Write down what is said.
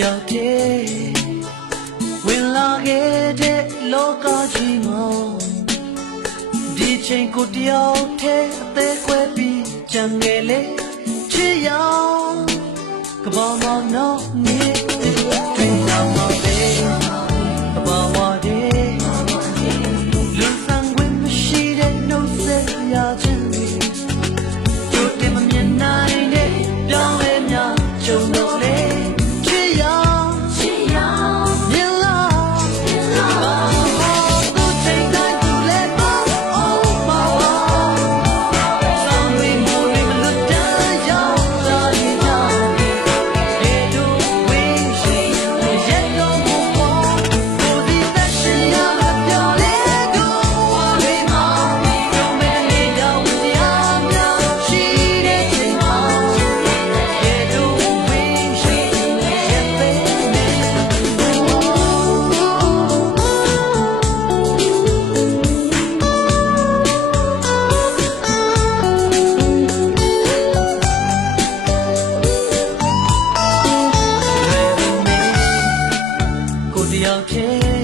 ရောက်တဲ့ဝင်လာခဲ့တဲ့လောကကြီးမှာဒီချိန်ကိုတယောက်တည်းအသေးခွဲပြီးကြံငယ်လေချစ်ရောက်ကဘာမနော်နေတွေ့လာမှာပဲကဘာဝတဲ့လူဆန်ဝင်မရှိတဲ့နှုတ်ဆက်ရခြင်းတို့တင်မမြင်နိုင်တဲ့ပြောင်းလဲများကြုံတော့လေရောက်တဲ့